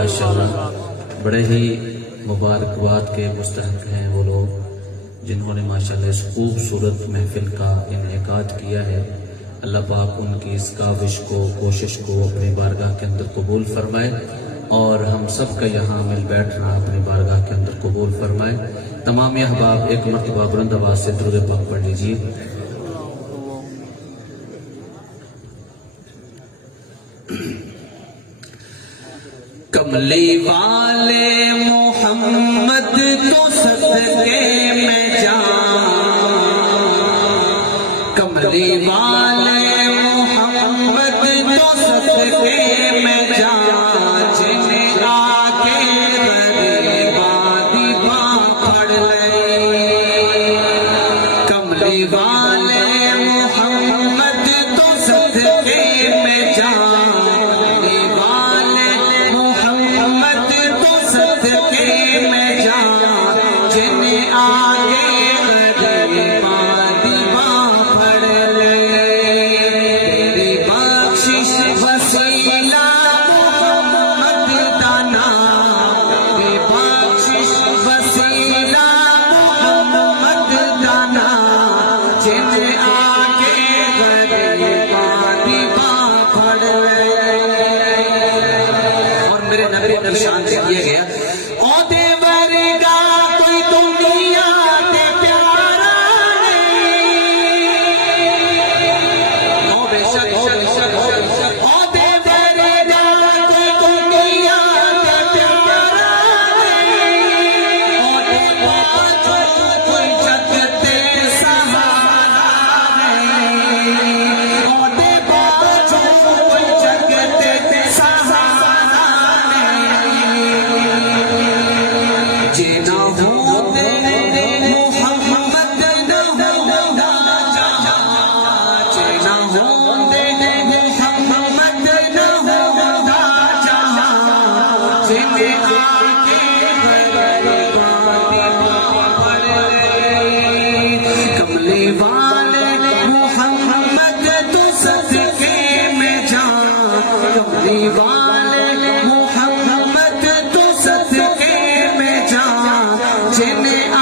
ماشاءاللہ بڑے ہی مبارکباد کے مستحق ہیں وہ لوگ جنہوں نے ماشاءاللہ اس خوبصورت محفل کا انعقاد کیا ہے۔ اللہ پاک ان کی اس کاوش کو، کوشش کو اپنی بارگاہ کے اندر قبول فرمائے اور ہم سب کا یہاں مل بیٹھنا اپنی بارگاہ کے اندر قبول فرمائے۔ تمام احباب ایک مرتبہ بلند آواز سے درود پاک پڑھ لیجیے۔ کملی والے محمد تو صدقے میں جان، کملی والے محمد تو صدقے میں جان، جنہیں آ کے غریباں دی باں پھڑ لے۔ کملی والے محمد تو صدقے میں جان، شان سے کیا گیا عہدے ورگا کوئی دنیا کے پیارا نہیں، عہدے ورگا کوئی دنیا کے پیارا نہیں، عہدے باجو کوئی جگتے سہارا نہیں، عہدے باجو کوئی جگتے سہارا کملی والے محمد تو صدقے میں جان، کملی والے محمد تو صدقے میں جان، جنہیں آ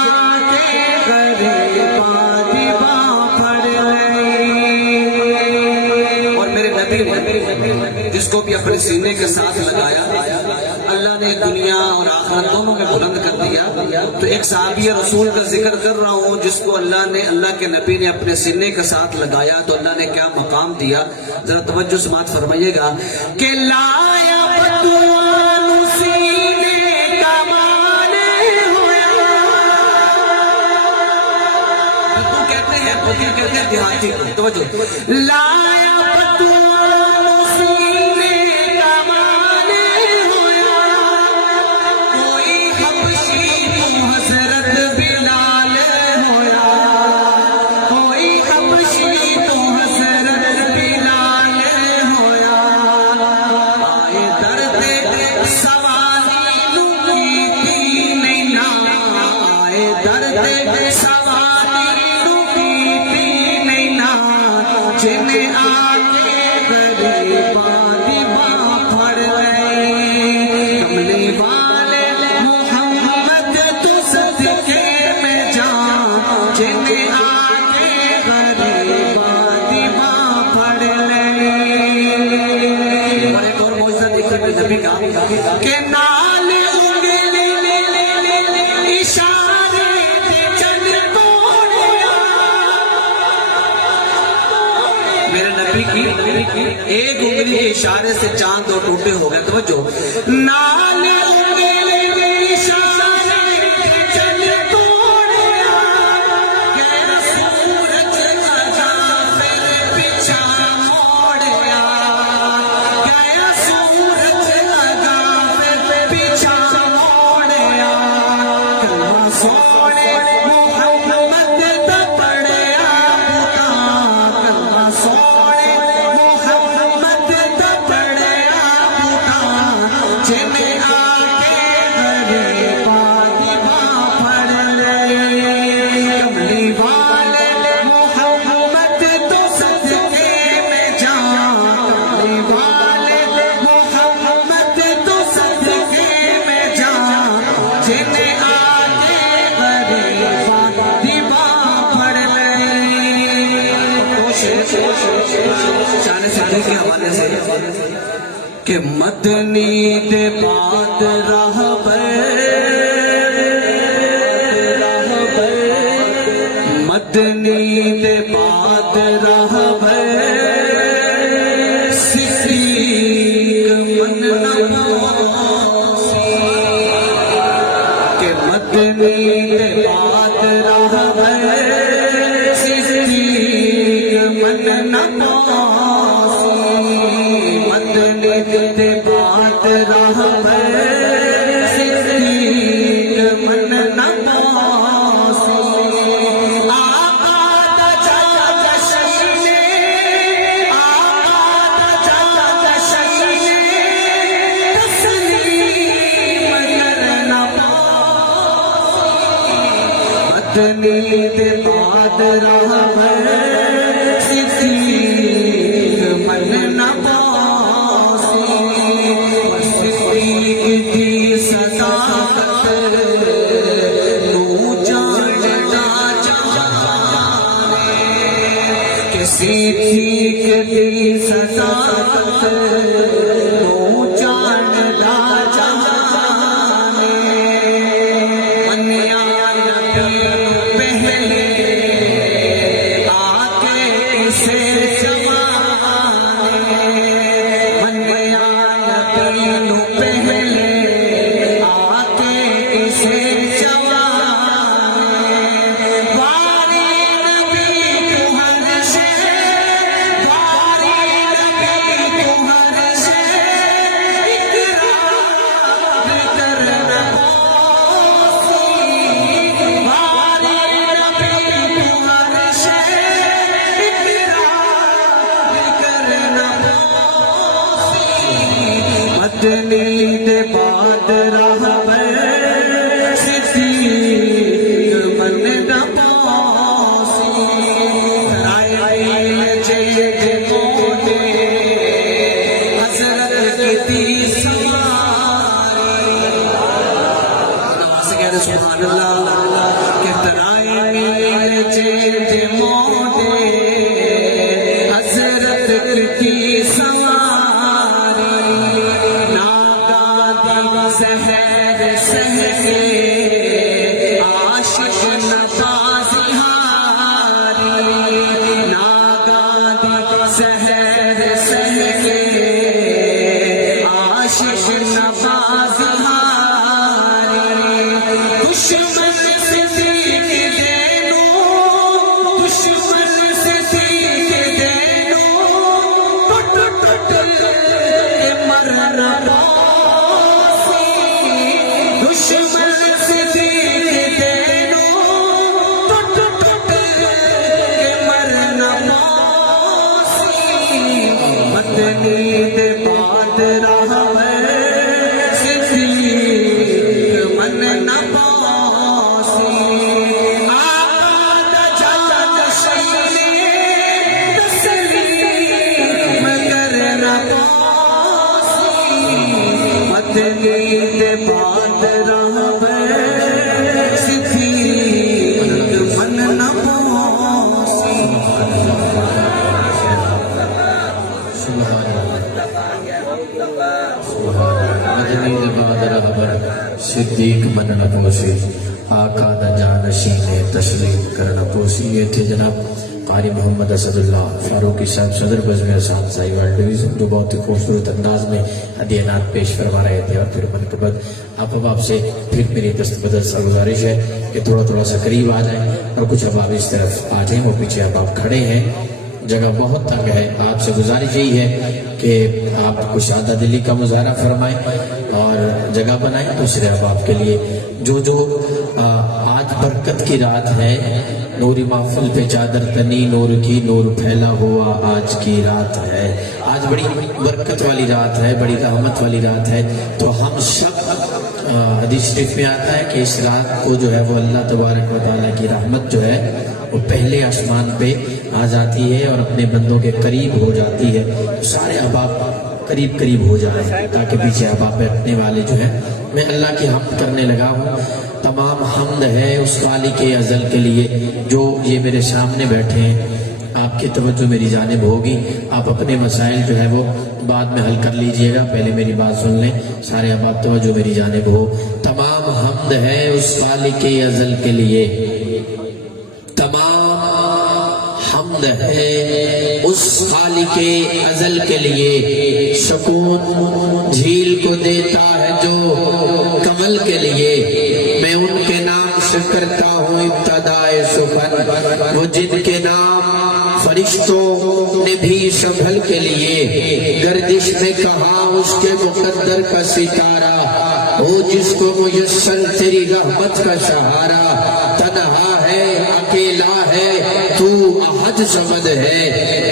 کے غریباں دی باں پھڑ لے۔ اور میرے نبی جس کو بھی اپنے سینے کے ساتھ لگایا اللہ نے دنیا اور آخرت دونوں میں بلند کر دیا۔ تو ایک صحابی رسول کا ذکر کر رہا ہوں جس کو اللہ کے نبی نے اپنے سینے کے ساتھ لگایا تو اللہ نے کیا مقام دیا، ذرا توجہ سماعت فرمائیے گا کہ لایا بدوان سینے کا مانے ہویا، بدو کہتے ہیں دیہاتی کو، توجہ، لایا بدوان سینے کا مانے ہویا، کوئی حبشی تو حضرت بلال ہویا، کوئی حبشی تو حضرت بلال ہویا، آئے درد سواری لکی نہیں نا، آئے درد سواری لکی نہیں نا، جنہیں آگے غریباں دی باں پھڑ لے۔ کملی والے محمد تو صدقے میں جان، جنہیں آگے غریباں دی باں پھڑ لے۔ اور ایک اور معجزہ دیکھیں کہ نبی کا کہ نال انگلی اشارے تے چند توڑیا، میرے نبی کی ایک انگلی کے اشارے سے چاند دو ٹوٹے ہو گئے۔ توجہ، نال انگلی اشارے تے چند توڑیا، کہ سورج لگا پھر پیچھا موڑیا، کہ سورج لگا پھر پیچھا موڑیا، کلمہ سونے محمد دا پڑھیا پوتا، کلمہ سونے محمد دا پڑھیا پوتا، جنہیں آ حوالے سے کہ مدنی دے بعد راہبر مدنی دے بعد راہبر صدیق من نواسی کہ مدنی دے بعد راہبر صدیق من نواسی مدنی دے بعد راہبر صدیق من نواسی مدنی دے بعد راہبر صدیق من نواسی صدیق دی صداقت نو جاننا جانے کہ صدیق دی صداقت نو جاننا جانے منیا مدنی دے بعد راہبر صدیق من نواسی رائے جید مونے حضرت کی سواری نواز کہہ رہے سبحان اللہ کہ رائے جید مونے حضرت کی سواری سحر سحر عاشق نوازی ہاری ناگادی سحر سحر عاشق نوازی ہاری دشمن صدیق دینو دشمن صدیق دینو ٹوٹ ٹوٹ کے مرنا دشمن صدیق دینو ٹوٹ ٹوٹ کے مرنا پاسی مدنی دے بعد راہبر صدیق من نواسی آقا دا جشن تسلیم کرنا پاسی مدنی دے بعد راہبر صدیق من نواسی مدنی دے بعد راہبر صدیق من نواسی آقا دا جانشین تسلیم کرنا پوسی. یہ تھے جناب قاری محمد اسد اللہ فاروقی صاحب صدر بزم احسان ساہیوال ڈویژن جو بہت ہی خوبصورت انداز میں ہدیانات پیش فرما رہے تھے. اور پھر منقبت آپ سے پھر میری دست بدل سا گزارش ہے کہ تھوڑا سا قریب آ جائیں اور کچھ اب اس طرف آ جائیں. وہ پیچھے اب آپ کھڑے ہیں, جگہ بہت تنگ ہے. آپ سے گزارش یہی ہے کہ آپ کچھ سادہ دلی کا مظاہرہ فرمائیں اور جگہ بنائیں. دوسرے اب آپ کے لیے جو آج برکت کی رات ہے, نوری محفل پہ چادر تنی نور کی, نور پھیلا ہوا آج کی رات ہے. آج بڑی برکت والی رات ہے, بڑی رحمت والی رات ہے. تو ہم سب حدیث شریف میں آتا ہے کہ اس رات کو جو ہے وہ اللہ تبارک و تعالیٰ کی رحمت جو ہے وہ پہلے آسمان پہ آ جاتی ہے اور اپنے بندوں کے قریب ہو جاتی ہے. تو سارے احباب قریب ہو جائیں تاکہ پیچھے احباب بیٹھنے والے جو ہیں, میں اللہ کی حمد کرنے لگا ہوں. تمام حمد ہے اس خالق ازل کے لیے جو یہ میرے سامنے بیٹھے ہیں. آپ آپ کی توجہ میری جانب ہوگی. آپ اپنے مسائل جو ہے وہ بعد میں حل کر لیجئے گا, پہلے میری بات سن لیں سارے. اب آپ توجہ میری جانب ہو. تمام حمد ہے اس خالق ازل کے لیے, تمام حمد ہے اس خالق ازل کے لیے. سکون جھیل کو دیتا ہے جو کمل کے لیے. میں ان کے نام سے کرتا ہوں ابتدائے سخن, وہ جن کے نام فرشتوں نے بھی سنبھل کے لیے. گردش میں کہا اس کے مقدر کا ستارہ, ہو جس کو میسر تیری رحمت کا سہارا. تنہا ہے اکیلا ہے تو احد صمد ہے,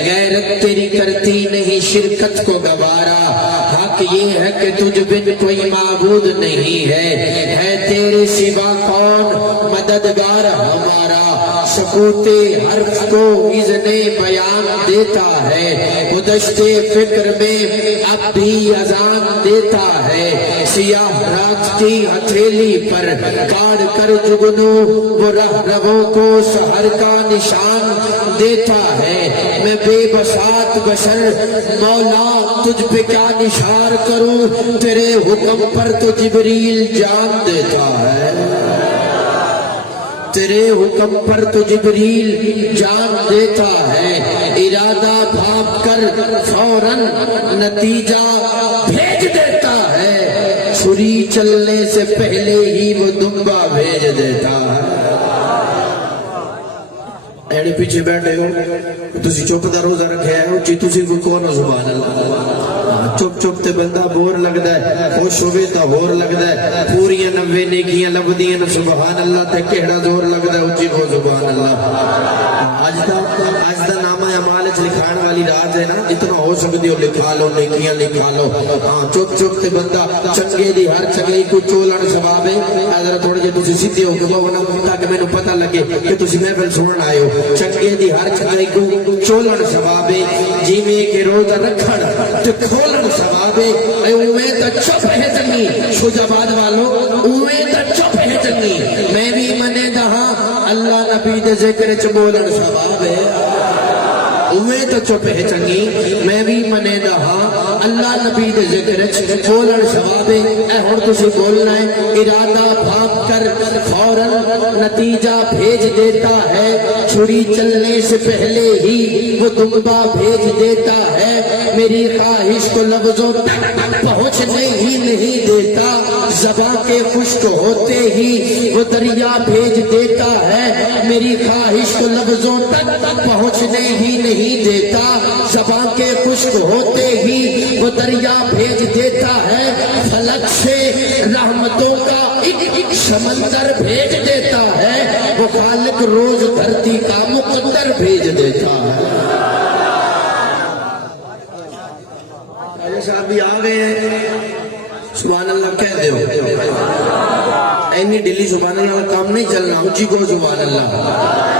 غیرت تیری کرتی نہیں شرکت کو گوارا. حق یہ ہے کہ تجھ بن کوئی معبود نہیں ہے تیرے سوا کون مددگار ہمارا. سکوت حرف کو اذن بیان دیتا ہے, وہ دشت فکر میں اب بھی اذان دیتا ہے. سیاہ رات کی ہتھیلی پر کاڑ کر جگنو وہ رہنموں کو سحر کا نشان دیتا ہے. میں بے بساط بشر مولا تجھ پہ کیا نثار کروں, تیرے حکم پر تو جبریل جان دیتا ہے. تیرے حکم پر تو جبریل جان دیتا ہے. ارادہ بھاپ کر فوراً نتیجہ بھیج دیتا ہے, چھری چلنے سے پہلے ہی وہ دمبا بھیج دیتا ہے. ایڈے پیچھے بیٹھے ہو تسی چپ دا روزہ رکھے ہو جی تسی کو کون ہو. سبحان اللہ. چپ چپ تے بندہ بور لگدا ہے, خوش ہوئے تا ہور لگدا ہے. پوریاں 90 نیکیاں لبدیاں سبحان اللہ تے کیڑا زور لگدا ہے اچھی کو سبحان اللہ. آج دا نامہ اعمال وچ لکھان والی رات ہے نا, جتنا ہو سکدی ہو لکھا لو, نیکیاں لکھا لو. ہاں چپ چپ تے بندہ چنگے دی ہر چنگائی کو چولن ثواب ہے. ذرا تھوڑے جے تسی سیدھے ہو کے بولنا تاکہ مینوں پتہ لگے کہ تسی محفل سنن آئے ہو. چنگے دی ہر چنگائی کو چولن ثواب ہے, جیویں کہ روزہ رکھن تے کھولن ثواب ہے. اوے تے چپ ہے چنگی شجاباد والو, اوے تے چپ ہے چنگی. میں بھی منے دہاں اللہ نبی دے ذکر چ بولن ثواب ہے. اوے تے چپ ہے چنگی میں بھی منے دہاں اللہ نبی دے ذکر چ بولن ثواب ہے. اے ہن تسی بولنا ہے, ارادہ بھاپ کر فوراً نتیجہ بھیج دیتا ہے, چھری چلنے سے پہلے ہی وہ دمبا بھیج دیتا ہے. میری خواہش کو لفظوں تک پہنچنے ہی نہیں دیتا, زباں کے خشک ہوتے ہی وہ دریا بھیج دیتا ہے. میری خواہش کو لفظوں تک پہنچنے ہی نہیں دیتا, زباں کے خشک ہوتے ہی وہ دریا بھیج دیتا ہے. فلک سے رحمتوں کا ایک سمندر بھیج دیتا ہے, وہ خالق روز دھرتی کا مقدر بھیج دیتا ہے. صاحب بھی آ گئے ہیں, سبحان اللہ کہہ دے ہو. اینی ڈیلی سبحان اللہ کام نہیں چلنا, اونچی کو سبحان اللہ.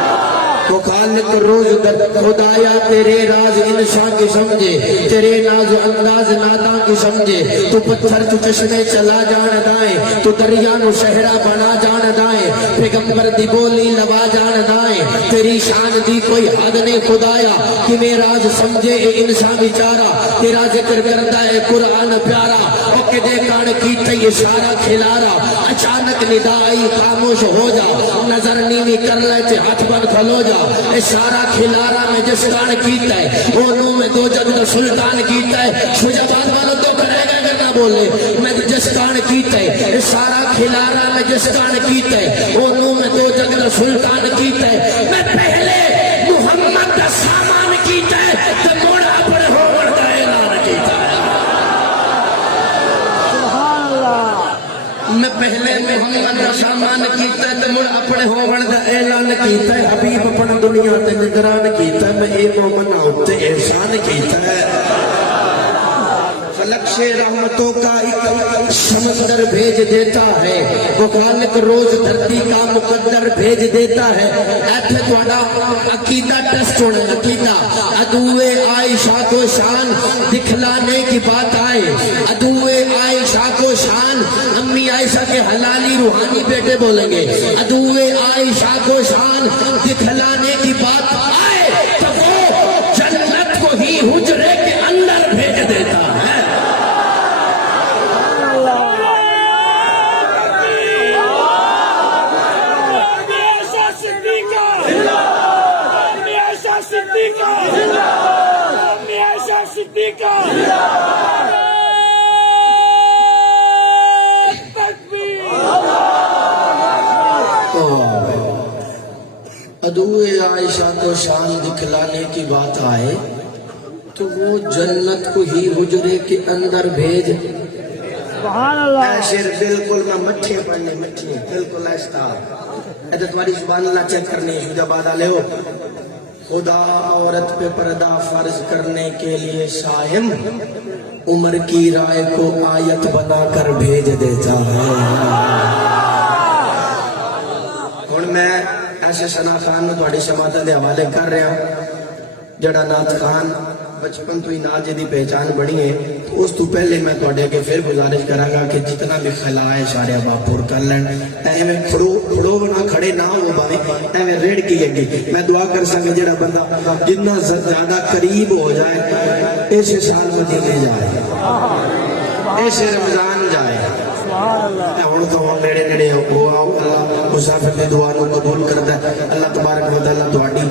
وہ خالق روز خدایا تیرے راز انشاء کی سمجھے, تیرے ناز انداز ناداں کی سمجھے. تو پتھر تو چشمے چلا جان دائیں, تو دریا نو شہرہ بنا جان دائیں, پیغمبر دی بولی لوا جان دائیں. تیری شان دی کوئی حد نہیں خدایا, کہ میں راز سمجھے اے انسان بیچارہ. تیرا ذکر کرتا ہے قرآن پیارا, او کہ دے کان کیتا اشارہ کھلارا. اچانک ندائی خاموش ہو جا, نظر نیوی کر لے تے ہاتھ بن کھلو جا. اشارہ کھلارا میں جس کان کیتا ہے, اونوں میں دو جگ دا سلطان کیتا ہے. شجاباد والوں تو کرے گا اگر نہ بولے, میں جس کان کیتا ہے. اشارہ کھلارا میں جس کان کیتا ہے, اونوں میں دو جگ دا سلطان کیتا ہے. میں پہلے محمد دا سامان کیتا ہے, تو موڑا اپنے ہوڑ دا اعلان کیتا ہے. میں پہلے محمد دا سامان کیتا ہے, تو مڑ اپنے ہوڑ دا اعلان کیتا ہے. حبیب اپنا دنیا تے نگران کیتا ہے, میں اے مومن آتے احسان کیتا ہے. فلک سے رحمتوں کا ایک سمندر بھیج دیتا ہے, وہ خالق روز دھرتی کا مقدر بھیج دیتا ہے. ایتھے تھوڑا عقیدہ ٹیسٹ ہونا, عقیدہ. عدوے عائشہ کو شان دکھلانے کی بات آئے, عدوے عائشہ کو شان, امی عائشہ کے حلالی روحانی بیٹے بولیں گے. عدوے عائشہ کو شان دکھلانے کی بات آئے, تو وہ کو شان دکھلانے کی بات آئے تو وہ جنت کو ہی حجرے کے اندر بھیج. سبحان اللہ. اے شیر بالکل نہ مٹھے پڑھنے مٹھے بالکل ایسا ادھر تمہاری زبان اللہ چیک کرنی ہے. شجا باد آلے ہو. خدا عورت پہ پردہ فرض کرنے کے لیے شاہم عمر کی رائے کو آیت بنا کر بھیج دیتا ہے. ہن میں ایسے ثنا خان نو تہاڈی سماعتاں دے حوالے کر رہا ہوں جڑا نعت خان بچپن تو ہی نعت دی پہچان بنی ہے. اس تو پہلے میں تہاڈے اگے پھر گزارش کراں گا کہ جتنا بھی خلا ہے سارے آپ پور کر لین. ایویں کھڑو نہ کھڑے نہ ہو باویں ایویں ریڑھ کے اگے میں دعا کر سکے جڑا بندہ جتنا زیادہ قریب ہو جائے اس سال مدینے جائے اس رمضان جائے. ہوں تو نیڑے نیڑے ہو آؤ. اللہ مسافر کی دعا کو قبول کرتا ہے. اللہ تبارک و تعالیٰ تہاڈی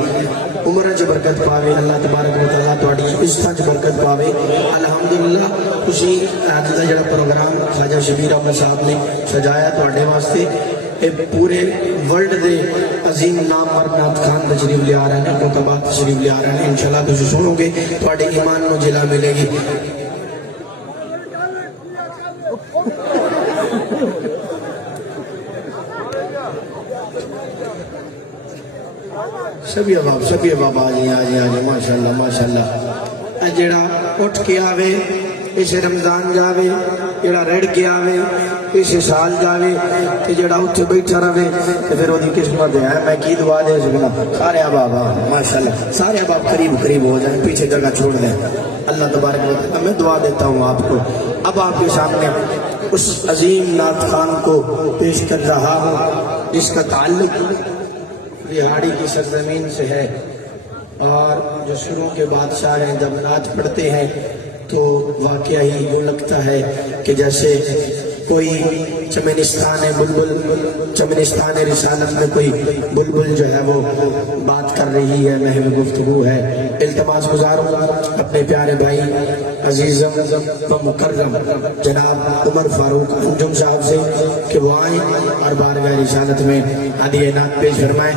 عمر چ برکت پاوے. اللہ تبارک و تعالیٰ تہاڈی عزت چ برکت پاوے. الحمدللہ تسی اج دا جڑا پروگرام خواجہ شبیر احمد صاحب نے سجایا تہاڈے واسطے اے پورے ورلڈ دے عظیم نامور نعت خان تشریف لے آ رہے ہیں مقامات تشریف لے آ رہے ہیں. انشاءاللہ تسی سنو گے تہاڈے ایمان نو جلا ملے گی. سبھی اباب آجی ماشاءاللہ. جڑا اٹھ کے آوے اسے رمضان جاوے جڑا رڑ کے آوے اسے سال جاوے تے جڑا اتھے بیٹھا رہے تے پھر وہ دی قسمت ہے. میں کی دعا دے سکنا سارے اباب ماشاءاللہ سارے اباب قریب ہو جائیں پیچھے جگہ چھوڑ دیں. اللہ تبارک و تعالیٰ میں دعا دیتا ہوں آپ کو. اب آپ کے سامنے اس عظیم نعت خان کو پیش کر رہا ہوں جس کا تعلق رہاڑی کی سرزمین سے ہے. اور جو شروع کے بادشاہ ہیں جب نعت پڑھتے ہیں تو واقعہ ہی یوں لگتا ہے کہ جیسے کوئی چمنستان چمنستان رسالت میں کوئی بلبل جو ہے وہ بات کر رہی ہے محو گفتگو ہے. التماس گزار ہوں اپنے پیارے بھائی عزیزم و مکرم جناب عمر فاروق انجم صاحب سے کہ وہ آئیں اور بارگاہ رسالت میں ہدیہ نعت پیش فرمائیں.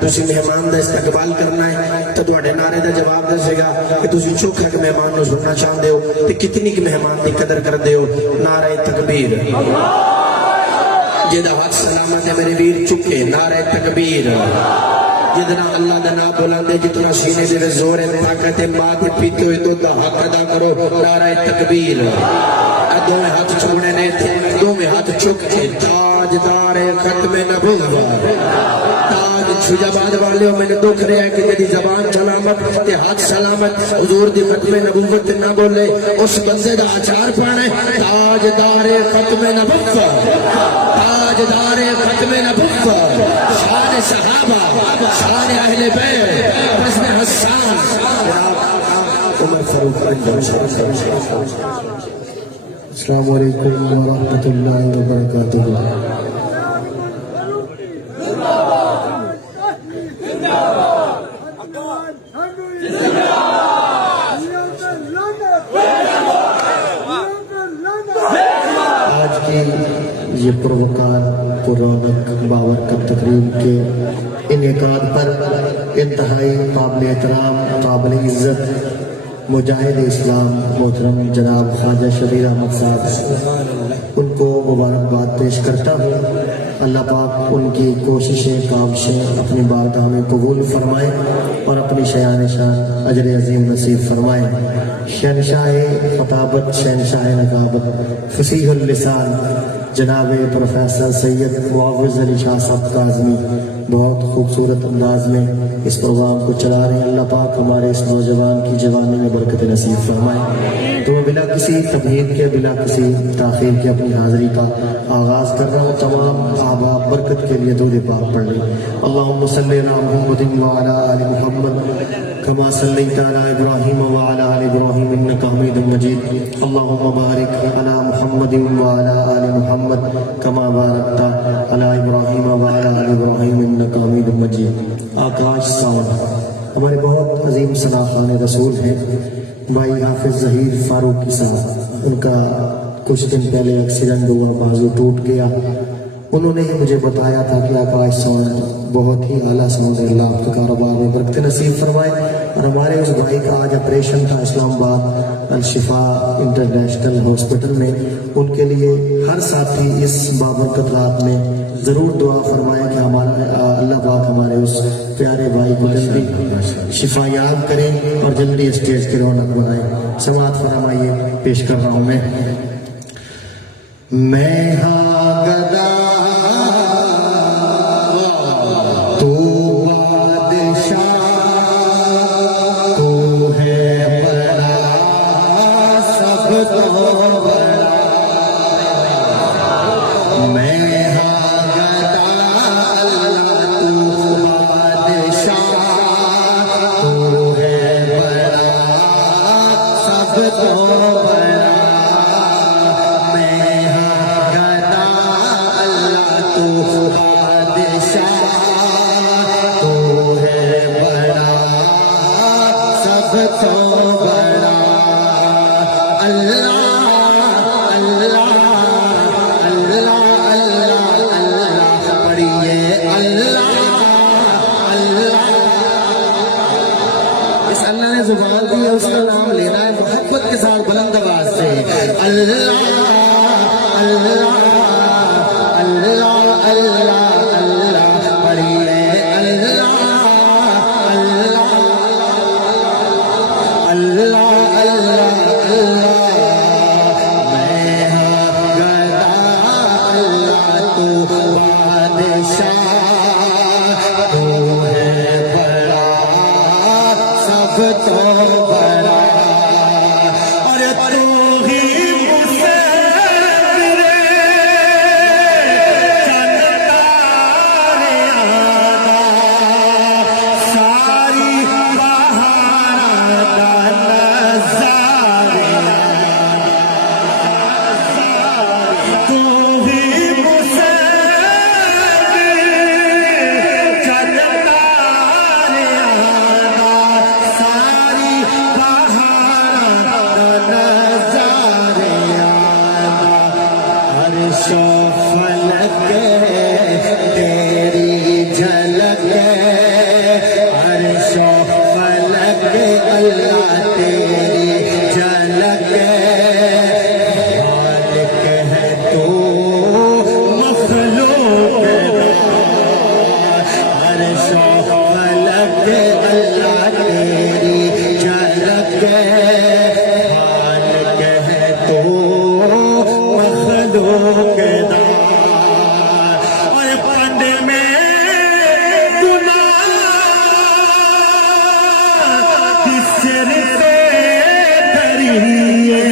تسی مہمان دا استقبال کرنا ہے تو تہاڈے نعرے دا جواب دسے گا کہ تسی چوکھا کہ مہمان نو سننا چاہندے ہو تے کتنی کہ مہمان دی قدر کردے ہو. نعرہ تکبیر جدا ہاتھ سلامت ہے میرے ویر چکے. نعرہ تکبیر جتنا اللہ دا نام بلاندے جتنا سینے دے زور ہے طاقت ہے ماں دے پیتے ہوئے تو دا حق ادا کرو. نعرہ تکبیر. دو میں ہاتھ چھوڑے نے تھے دو میں ہاتھ چک کے تاجدار ختم نبوت تاج چھجا بعد والے ہو. میں نے دکھ رہا ہے کہ تیری زبان سلامت تے ہاتھ سلامت حضور دی ختم نبوت نہ بولے اس بندے دا آچار پانے. تاجدار ختم نبوت تاجدار ختم نبوت شان صحابہ شان اہل بیت حسن حسان عمر فاروق انجم. السلام علیکم ورحمۃ اللہ وبرکاتہ. آج کی یہ پروکار پرونق بابرکت تقریب کے انعقاد پر انتہائی قابل احترام قابل عزت مجاہد اسلام محترم جناب خواجہ شبیر احمد صاحب ان کو مبارکباد پیش کرتا ہوں. اللہ پاک ان کی کوششیں کاوشیں اپنی بارگاہ میں قبول فرمائیں اور اپنی شیان شان اجر عظیم نصیب فرمائیں. شہنشاہ خطابت شہنشاہ نقابت فصیح اللسان جناب پروفیسر سید معاوض علی شاہ صاحب کاظمی بہت خوبصورت انداز میں اس پروگرام کو چلا رہے ہیں. اللہ پاک ہمارے اس نوجوان کی جوانی میں برکت نصیب فرمائے. تو بلا کسی تمہید کے بلا کسی تاخیر کے اپنی حاضری کا آغاز کر رہا ہوں. تمام احباب برکت کے لیے درود پاک پڑھ لیں. اللہم صلی علی محمد وعلی آل محمد کما صلیت علی ابراہیم وعلی آل ابراہیم انک حمید مجید. اللہم بارک علی محمد وعلی آل محمد کما بارکت علی ابراہیم وعلی آل ابراہیم انک حمید مجید. آکاش ساؤنڈ ہمارے بہت عظیم ثنا خان رسول ہیں بھائی حافظ ظہیر فاروقی صاحب. ان کا کچھ دن پہلے ایکسیڈنٹ ہوا بازو ٹوٹ گیا. انہوں نے ہی مجھے بتایا تھا کہ آکاش ساؤنڈ بہت ہی اعلیٰ ساؤنڈ ہے. اللہ آپ کے کاروبار میں برکت نصیب فرمائے. اور ہمارے اس بھائی کا آج آپریشن تھا اسلام آباد الشفا انٹرنیشنل ہاسپٹل میں. ان کے لیے ہر ساتھی اس بابرکت رات میں ضرور دعا فرمائے کہ ہمارا اللہ پاک ہمارے اس پیارے بھائی کو جلدی شفا یاب کریں اور جلدی اسٹیج کی رونق بنائیں. سماعت فرمائیے. پیش کر رہا ہوں میں ہاں گدا تو بادشاہ تو ہے بڑا سب تو بڑا. میں ہاں گدا تو بادشاہ تو ہے بڑا سب تو بڑا. میں ہاں گدا اللہ تو بادشاہ تو ہے بڑا سب تو بڑا. اللہ اللہ اللہ اللہ اللہ پڑھیے اللہ اللہ. اس اللہ نے زبان دی ہے اس کا نام لینا ہے محبت کے ساتھ بلند آواز سے. اللہ اللہ اللہ اللہ اللہ پڑھیے اللہ اللہ اللہ اللہ اللہ. میں ہاں گدا اللہ تو بادشاہ تو ہے بڑا سب تو بڑا. اور تو ہی مجھے میرے چلتا رہنا ساری بہار کا نظارہ. تو ہی مجھے چلتا رہنا ساری بہار کا نظارہ. عرش و فلک تیری جھلک عرش و فلک اللہ تیری جھلک. خالق ہے تو مخلوق عرش و فلک اللہ تیری جھلک. خالق ہے تو مخلوق اور پند میں گناہ کس سر پہ دھریے.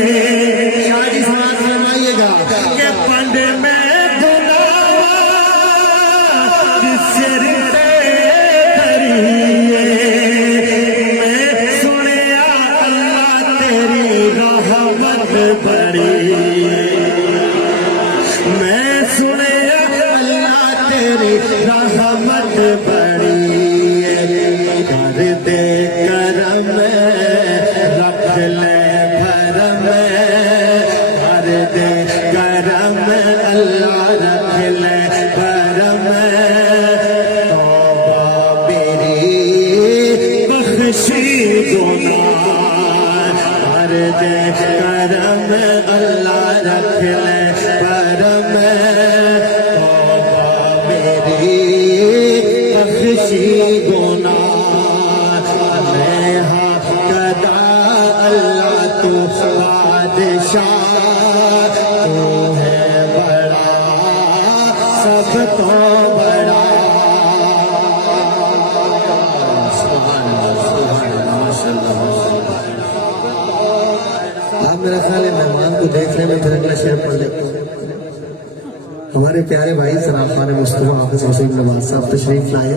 شاہ جی سماعت فرمائیے گا کہ پند میں گناہ کس سر پہ دھریے. میں سنیا اللہ تیری رحمت بڑی. میں سنیا اللہ تیری رحمت بڑی. کر دے کرم رکھ لے بھرم کر دے کرم اللہ رکھ لے بھرم. توبہ میری بخشی گناہ کر دے کرم اللہ رکھ لے بھرم. توبہ میری بخشی گناہ. میں ہاں گدا اللہ تو بادشاہ تو ہے بڑا سب تو بڑا. سبحان اللہ سبحان اللہ ماشاء اللہ ماشاء اللہ. آپ میرا خیال ہے مہمان کو دیکھنے میں پھر اگلا شعر پڑھ لیتے ہیں. ہمارے پیارے بھائی سراخان مصطفیٰ حافظ حسین نواز صاحب تشریف لائے.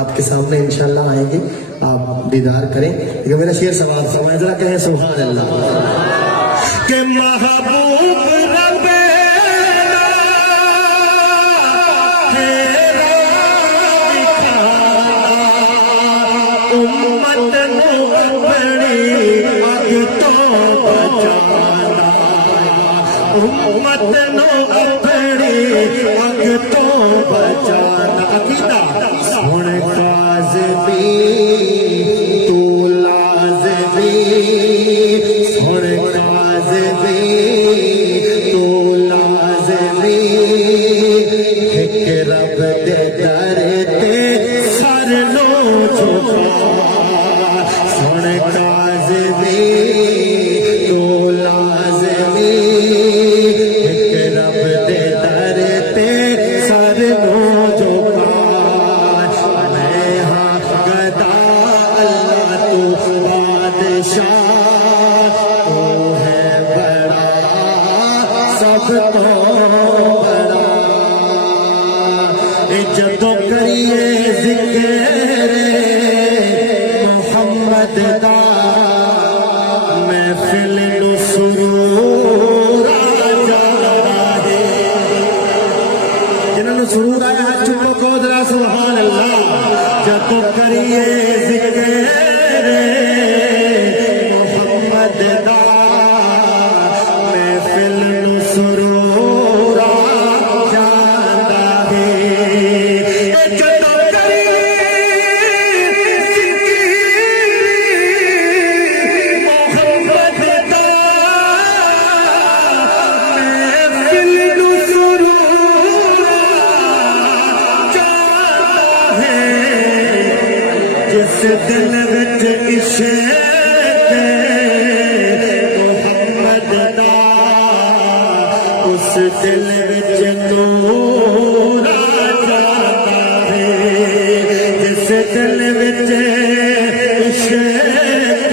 آپ کے سامنے انشاءاللہ آئیں گے. آپ دیدار کریں. لیکن میرا شعر سماعت فرمائیں. ذرا کہیں سبحان اللہ. کہ محبوب ربنا تیرا دکھانا امت نو بڑی اگ تو بچانا امت نو اپنی اگ تو بچانا عقیدہ ہن کاظمی تو لازمی ہن کاظمی تو لازمی ایک رب دے در تے سر نو جھکا ہن کاظمی تو لازمی ایک رب دے در تے سر نو جھکا میں ہاں گدا اللہ تو بادشاہ تو ہے بڑا سب تو بڑا جدو کریے ذکر محمد دا محفل نو سرور آ جانا ہے جنہوں نے سرور آیا ہے چپو کو ذرا سبحان اللہ جدو کریے ذکر محمد دا محفل نو سرور آ جانا ہے جدو کریے محمد دا محفل نو سرور آ جانا ہے جس دل وچ عشق محمد دا اس دل وچ نور آ جاتا ہے جس دل وچ عشق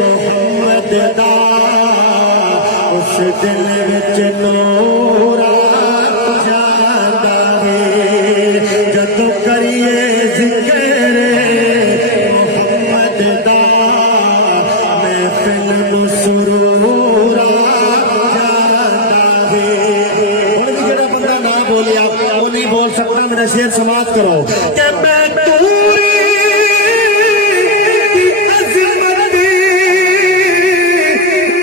محمد دا اس دل وچ نور آ جاتا ہے جدو کریے ذکر محمد دا محفل نو سرور آ جاتا ہے ہن بھی جڑا بندہ نہ بولیا وہ نہیں بول سکتا میرا شعر سماعت کرو کہ میں توری کی عظمت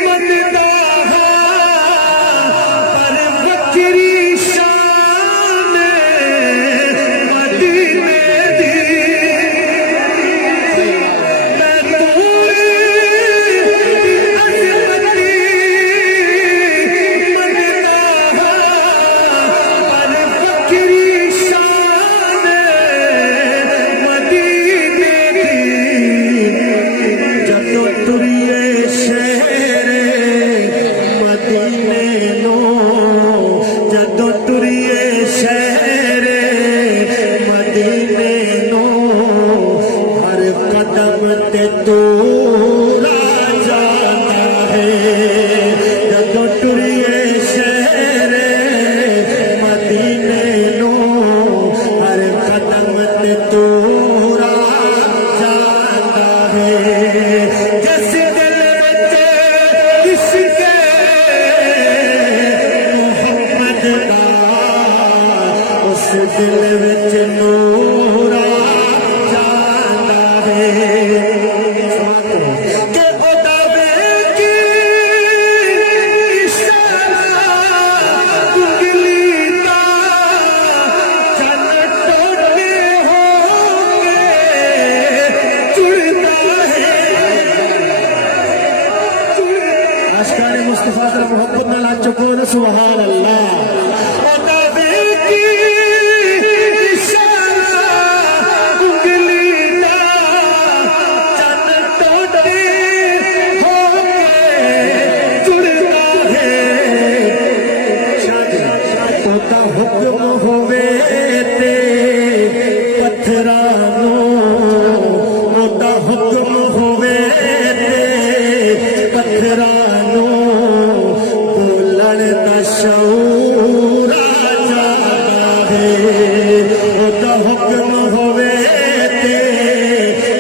مندا پر وکری شان مدینے دی میں توری عظمت مندا پر وکری شان مدینے دی جدو تریے شہر مدینے نو جدو تریے شہر مدینے نو ہر قدم تے تولا جاتا ہے جدو تریے شہر مدینے نو ہر قدم تے تولا جاتا ہے جس دل وچ عشق محمد دا اس دل وچ نور آ جاتا ہے کہ او دعوے کی اشارہ انگلی دا چن ٹوٹے ہوں گے چڑھتا ہے عاشقان مصطفیٰ ذرا محبت نال ہاتھ چکو نا سبحان اللہ او دعوے کی اشارہ انگلی دا چن ٹوٹے ہوں گے چڑھتا ہے اودا حکم ہوے تے پتھراں نوں اودا حکم ہوے تے پتھراں نوں بولن دا شعور آ جاتا ہے اودا حکم ہوے تے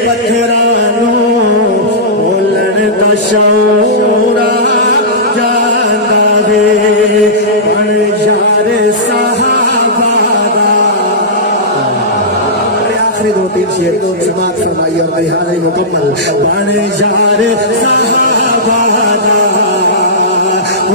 پتھراں نوں بولن دا شعور آ جاتا ہے بن یار صحابہ دا آخری دو تین شعر سماعت فرمائیے اور میری حاضری مکمل بن یار صحابہ دا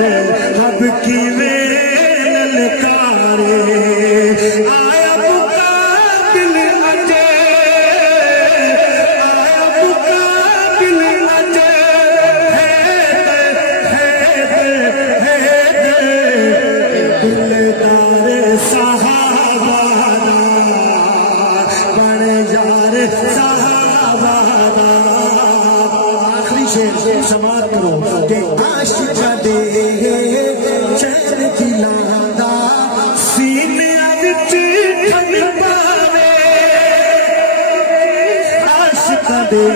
رب کی للکارے آیا مقابل اجے آیا مقابل اجے دلدار صحابہ بن یار صحابہ آخری شعر سماعت کرو کہ عاشق دے چین کی لاندا سینے وچ ٹھنڈ پاوے عاشق دے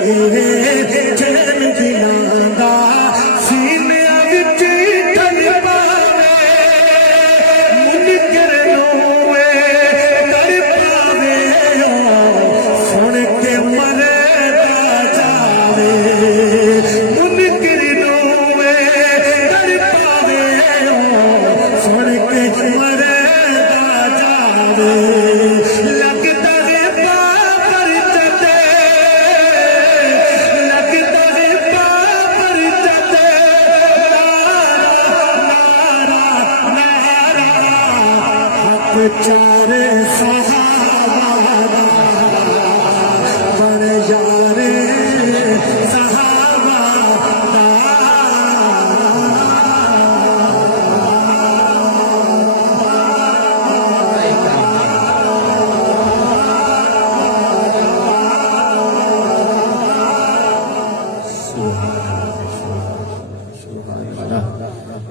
چین کی لاندا سینے وچ ٹھنڈ پاوے منکر نوے کر پاوے سن کے مرے دا جاوے منکر نوے کر پاوے سن کے مرے دا جاوے لگتا ہے بابر چتے لگتا ہے بابر چتے نارا نارا حق چار صحابہ بن یار صحابہ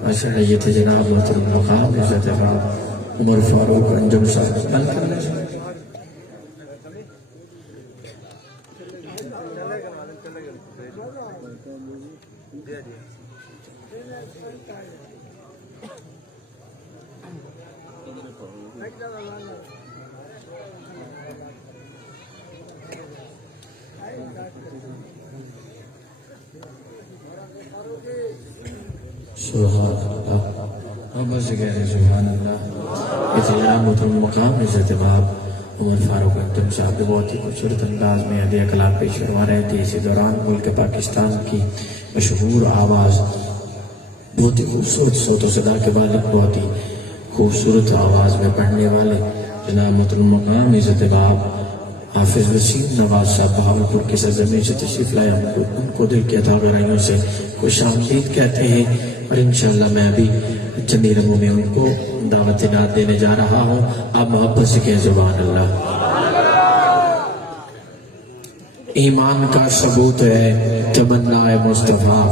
ماشاءاللہ یہ تھے جناب محترم مقام عزت خان عمر فاروق انجم صاحب سبحان اللہ اب بس گئے سبحان اللہ یہ تھے جناب محترم مقام عزت باب عمر فاروق انجم صاحب بہت ہی خوبصورت انداز میں ہدیہ کلام پیش فرما رہے تھے اسی دوران ملک پاکستان کی مشہور آواز بہت ہی خوبصورت صوت و صدا کے مالک بہت ہی خوبصورت آواز میں پڑھنے والے جناب محترم مقام عزت باب حافظ وسیم نواز صاحب بہاولپور کی سرزمین سے تشریف لائے ان کو دل کی عطا گرائیوں سے خوش آمدید کہتے ہیں اور انشاءاللہ میں ابھی چند رنگوں میں ان کو دعوت نعت دینے جا رہا ہوں آپ محبت سے کہیں سبحان اللہ ایمان کا ثبوت ہے تمنا مصطفیٰ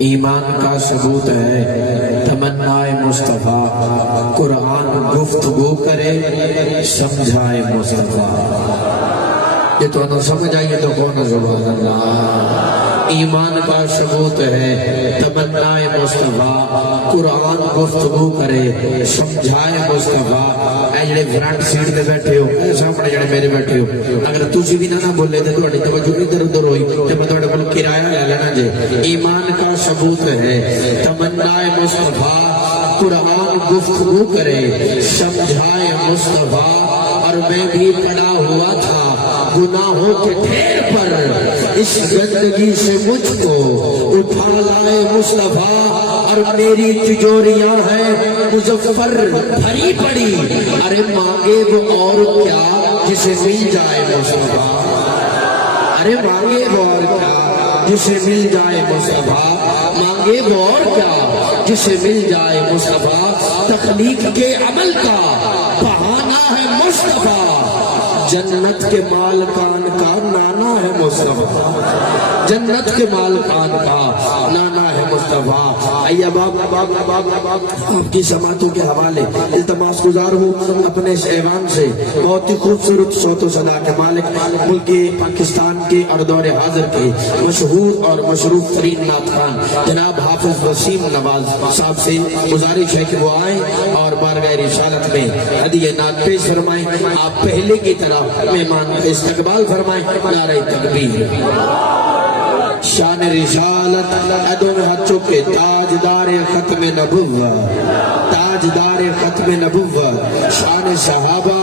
ایمان کا ثبوت ہے تمنا مصطفیٰ قرآن گفتگو کرے سمجھائے مصطفیٰ یہ تو نہ سمجھ آئیے تو کون سبحان اللہ ایمان کا ثبوت ہے تمنا مصطفیٰ قرآن گفتگو کرے سمجھائے مصطفیٰ اے جڑے فرنٹ سیٹ پہ بیٹھے ہو اے سامنے جڑے میرے بیٹھے ہو اگر تسی بھی نہ بولے تو تہاڈی توجہ ادھر ادھر ہوئی تے میں تہاڈے کول کرایہ لے لینا جے ایمان کا ثبوت ہے تمنا مصطفیٰ قرآن گفتگو کرے سمجھائے مصطفیٰ اور میں بھی پڑا ہوا تھا گناہوں کے ڈھیر پر اس گندگی سے مجھ کو اٹھا لائے مصطفیٰ اور میری تجوریاں ہیں مظفر بھری پڑی ارے مانگے وہ اور کیا جسے مل جائے مصطفیٰ ارے مانگے وہ اور کیا جسے مل جائے مصطفیٰ مانگے وہ اور کیا جسے مل جائے مصطفیٰ تخلیق کے عمل کا بہانہ ہے مصطفیٰ جنت کے مالکان کا نانا ہے مصطفیٰ جنت کے مالکان کا نانا ہے مصطفیٰ آئیے آپ کی سماعتوں کے حوالے التماس گزار ہوں اپنے اس ایوان سے بہت ہی خوبصورت صوت و صدا کے مالک ملک پاکستان کے اور دور حاضر کے مشہور اور مشروف ترین نعت خوان جناب حافظ وسیم نواز صاحب سے گزارش ہے کہ وہ آئیں اور بارگاہ رسالت میں ہدیہ نعت پیش فرمائیں آپ پہلے کی طرح مہمان کا استقبال فرمائیں نعرہ تکبیر شان رسالت ادوں میں ہاتھوں کے تاجدار ختم نبوت تاجدار ختم نبوت شان صحابہ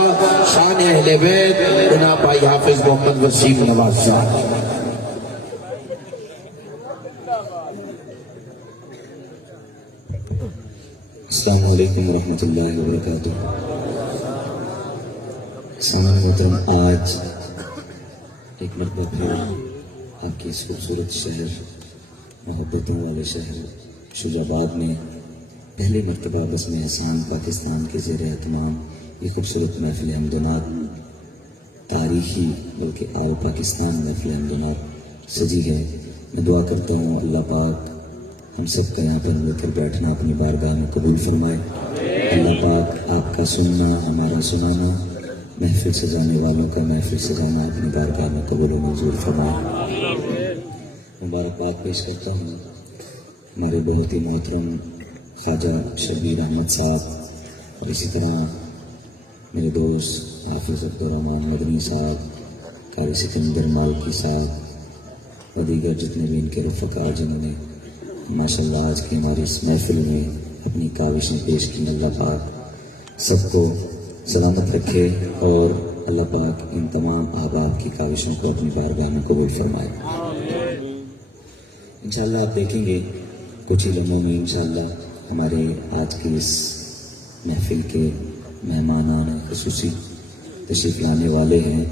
شان اہل بیت جناب بھائی حافظ محمد وسیم نواز صاحب السلام علیکم ورحمۃ اللہ وبرکاتہ۔ سامان محترم، آج ایک مرتبہ پھر آپ کے اس خوبصورت شہر، محبتوں والے شہر شجاع آباد میں پہلی مرتبہ بزم احسان پاکستان کے زیر اہتمام یہ خوبصورت محفل حمد و نعت، تاریخی بلکہ آل پاکستان محفل حمد و نعت سجی ہے۔ میں دعا کرتا ہوں اللہ پاک ہم سب کا یہاں پر مل کر بیٹھنا اپنی بارگاہ میں قبول فرمائے۔ اللہ پاک آپ کا سننا، ہمارا سنانا، محفل سجانے والوں کا محفل سجانا اپنی بارگاہ میں قبول و منظور فرمائے۔ مبارکباد پیش کرتا ہوں ہمارے بہت ہی محترم خواجہ شبیر احمد صاحب، اور اسی طرح میرے دوست حافظ عبدالرحمن مدنی صاحب، قاری سکندر مالکی صاحب اور دیگر جتنے بھی ان کے رفقا جنہوں نے ماشاءاللہ آج کی ہماری اس محفل میں اپنی کاوشیں پیش کی۔ اللہ پاک سب کو سلامت رکھے اور اللہ پاک ان تمام احباب کی کاوشوں کو اپنی بارگاہ میں قبول فرمائے۔ انشاءاللہ آپ دیکھیں گے کچھ ہی لمحوں میں انشاءاللہ ہمارے آج کی اس محفل کے مہمانان خصوصی تشریف لانے والے ہیں،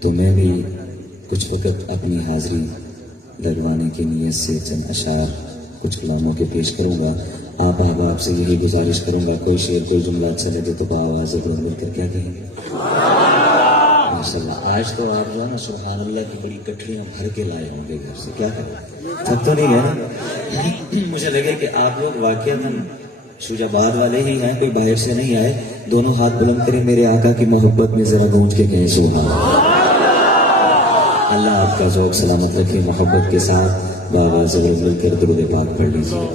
تو میں بھی کچھ وقت اپنی حاضری لگوانے کی نیت سے چند اشعار کچھ کلاموں کے پیش کروں گا۔ آپ احباب سے یہی گزارش کروں گا، کوئی شعر کوئی جملہ اچھا لگے تو بآواز بلند مل کر کیا کہیں گے؟ ماشاءاللہ آج تو آپ جو ہے نا سبحان اللہ کی بڑی کٹھریاں بھر کے لائے ہوں گے گھر سے، کیا کریں؟ تھک تو نہیں گئے؟ مجھے لگے کہ آپ لوگ واقعتاً شجاع آباد والے ہی ہیں، کوئی باہر سے نہیں آئے۔ دونوں ہاتھ بلند کریں میرے آقا کی محبت میں ذرا گونج کے کہیں سبحان اللہ۔ اللہ آپ کا ذوق سلامت رکھے، محبت کے ساتھ بابا زبر مل کر درود پاک پڑھ لیجیے۔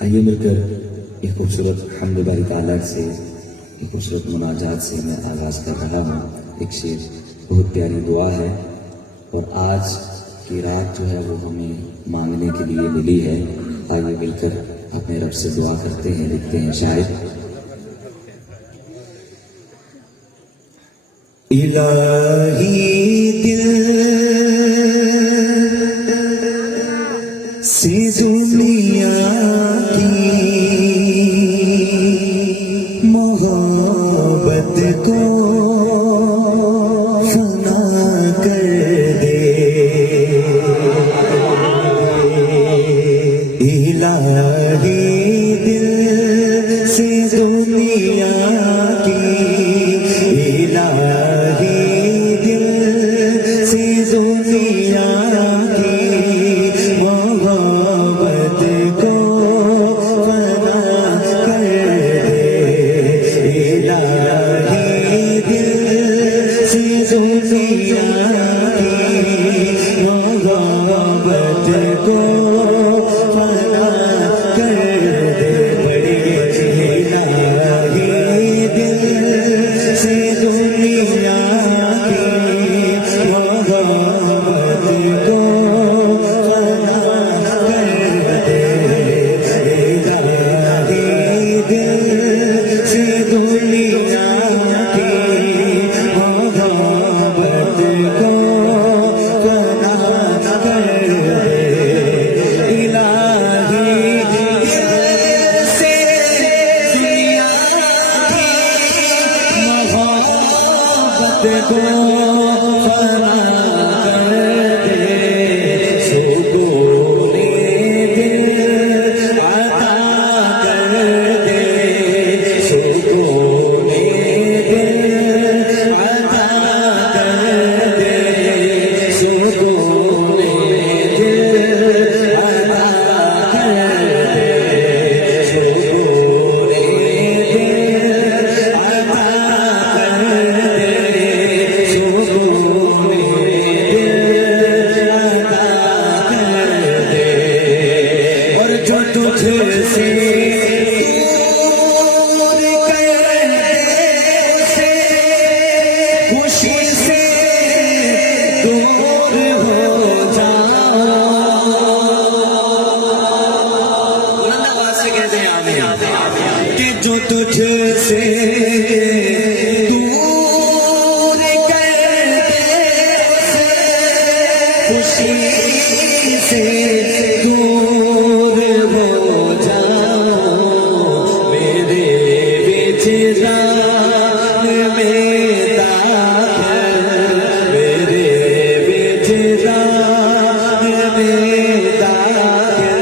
آئیے مل کر ایک خوبصورت حمد باری تعالیٰ سے، ایک خوبصورت مناجات سے میں آغاز کر رہا ہوں۔ ایک شعر بہت پیاری دعا ہے، اور آج کی رات جو ہے وہ ہمیں مانگنے کے لیے ملی ہے۔ آئیے مل کر اپنے رب سے دعا کرتے ہیں۔ لکھتے ہیں شاعر: الہی دل سے دنیا کی محبت کو فنا کر دے، الہی دل سے دنیا کی، الہی دل سے دنیا کی محبت کو فنا کر دے، الہی دل سے دنیا کی محبت کو فنا کر دے، الہی دل سے دنیا کی محبت کو فنا کر دے، الہی دل سے دنیا کی محبت کو فنا کر دے، الہی دل سے دنیا کی محبت کو فنا کر دے، سکون دل عطا کر دے، سکون دل عطا کر دے، سکون دل عطا کر دے، سکون دل عطا کر دے، سکون دل عطا کر دے، اور جو تجھ سے دور کر دے اسے خوشی سے دور ہو جاؤ، بلند آواز سے کہتے ہیں آمین، کہ جو تجھ سے دور کر میں داخل میرے وجدان میں داخل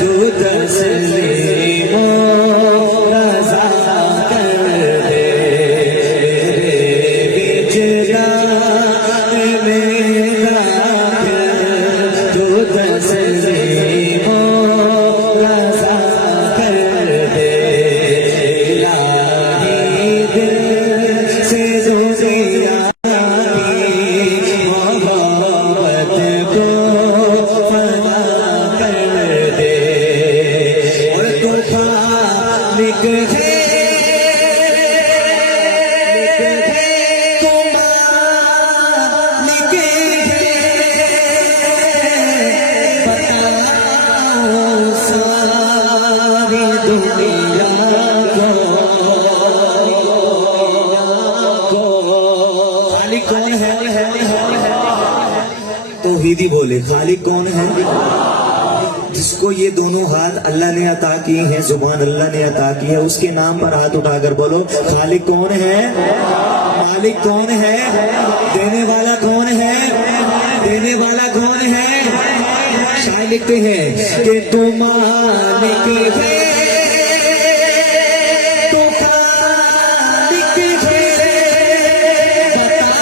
جو تسلیم و رضا کر دے میرے وجدان میں داخل جو تسلیم و رضا کر دے الہی دل سے دنیا کی محبت کو فنا کر دے اور تو خالق ہے تو مالک بتاؤ ساری دنیا کو خالق کون ہے توحیدی بولے خالق کون ہے جس کو یہ دونوں ہاتھ اللہ نے عطا کیے ہیں زبان اللہ نے عطا کی ہے اس کے نام پر ہاتھ اٹھا کر بولو خالق کون ہے مالک کون ہے دینے والا کون ہے دینے والا کون ہے شاعر لکھتے ہیں کہ تم مالک ہے تو خالق ہے بتاؤ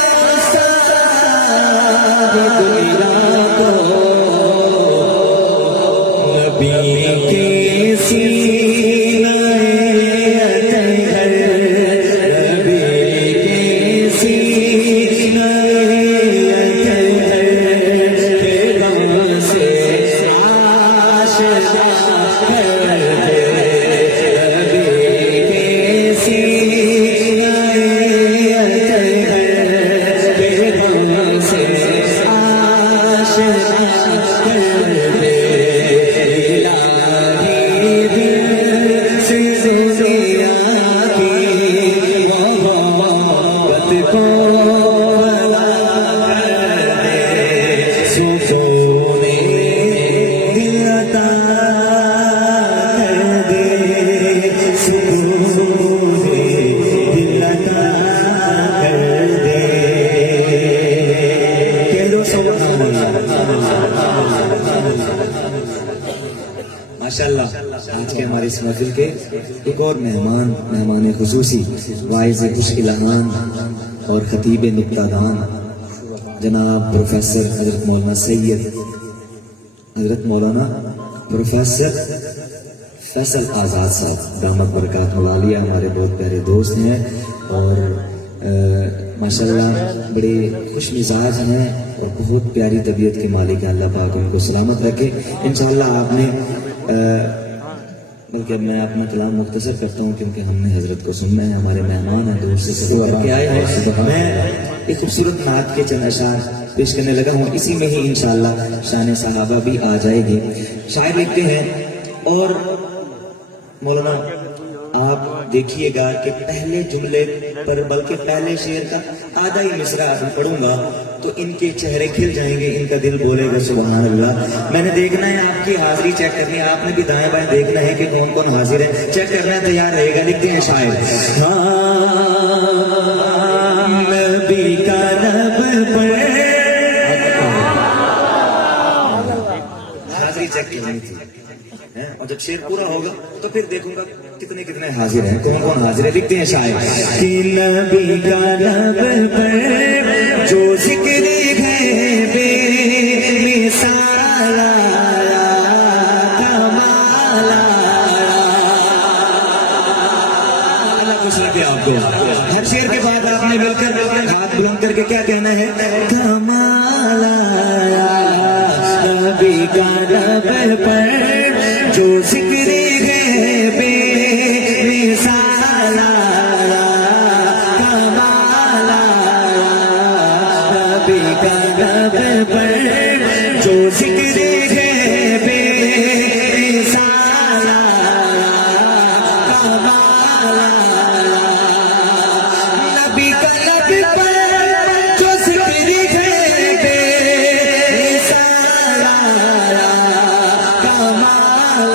ساری دنیا کو نبی کے سینے اطہر نبی کے سینے اطہر کے غم سے آشنا کر دے نبی کے سینے اطہر کے غم سے آشنا کر دے الہی دل سے دنیا کی محبت کو فنا کر دے سکون دل عطا کر دے سکون دل عطا کر دے کہہ دو سبحان ماشاءاللہ آج کے ہمارے اس محفل کے ایک اور مہمان خصوصی واعظ خوش الہام اور خطیب نکتہ جناب پروفیسر حضرت مولانا سید حضرت مولانا پروفیسر فیصل آزاد صاحب دامت برکات ملالیہ ہمارے بہت پیارے دوست ہیں اور ماشاءاللہ بڑے خوش مزاج ہیں اور بہت پیاری طبیعت کے مالک ہیں اللہ پاک ان کو سلامت رکھے انشاءاللہ آپ نے بلکہ میں اپنا کلام مختصر کرتا ہوں کیونکہ ہم نے حضرت کو سننا ہے ہمارے مہمان ہیں دور سے سفر کر کے آئے ہیں میں ایک خوبصورت نعت کے چند اشعار پیش کرنے لگا ہوں اسی میں ہی انشاءاللہ شان صحابہ بھی آ جائے گی شاعر لکھتے ہیں اور مولانا آپ دیکھیے گا کہ پہلے جملے پر بلکہ پہلے شعر کا آدھا ہی مصرع پڑھوں گا تو ان کے چہرے کھل جائیں گے ان کا دل بولے گا سبحان اللہ میں نے دیکھنا ہے آپ کی حاضری چیک کرنی ہے آپ نے بھی دائیں بائیں دیکھنا ہے کہ کون کون حاضر ہے چیک کرنا ہے تیار رہے گا لکھتے ہیں شاعر نبی کا رب پر حاضری چیک کرنی تھی اور جب شعر پورا ہوگا تو پھر دیکھوں گا کتنے حاضر ہیں کون کون حاضر ہے لکھتے ہیں شاعر کہ نبی کا رب پر جو ذکر ہے بے مثال کمال اللہ خوش رکھے آپ کو ہر شعر کے بعد آپ نے مل کر ہاتھ بلند کر کے کیا کہنا ہے کمال نبی کا رب پر جو ذکر ہے بے مثال کمال نبی کا رب پر جو ذکر ہے بے مثال کمال نبی کا رب پر جو ذکر ہے بے مثال کمال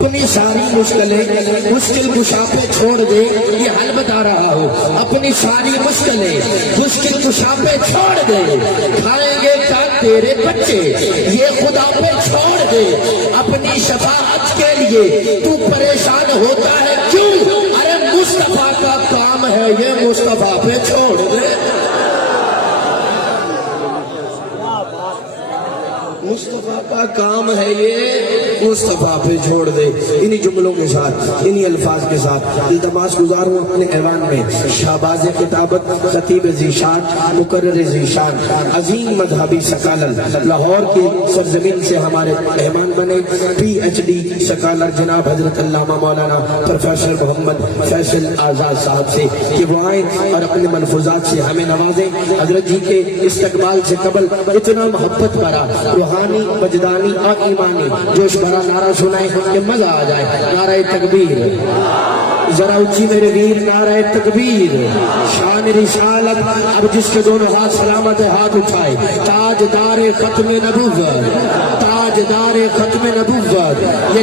اپنی ساری مشکل کشا پہ چھوڑ دے، یہ حل بتا رہا ہوں، اپنی ساری مشکل کشا پہ چھوڑ دے، کھائیں گے کیا تیرے بچے یہ خدا پہ چھوڑ دے، اپنی شفاعت کے لیے تو پریشان ہوتا ہے کیوں؟ ارے مصطفیٰ کا کام ہے یہ، مصطفیٰ پہ چھوڑ دے، مصطفیٰ کا کام ہے یہ، مصطفیٰ پہ چھوڑ دے۔ انہی جملوں کے ساتھ، انہی الفاظ کے ساتھ التماس گزار ہوں اپنے ایوان میں شہباز کتابت، خطیب ذیشان، مقرر ذیشان، عظیم مذہبی سکالر، لاہور کی سرزمین سے ہمارے مہمان بنے PhD سکالر جناب حضرت علامہ مولانا پروفیسر محمد فیصل آزاد صاحب سے کہ وہ آئیں اور اپنے ملفوظات سے ہمیں نوازیں۔ حضرت جی کے استقبال سے قبل اتنا محبت کرا، روحانی، وجدانی اور ایمانی جوش بھرا نعرہ سنائے کہ مزہ آ جائے۔ نعرہ تکبیر، ذرا اونچی میرے ویر، نعرہ تکبیر، شان رسالت۔ اب جس کے دونوں ہاتھ سلامت ہاتھ اٹھائے، تاجدار ختم نبوت، تاجدار ختم نبوت۔ یہ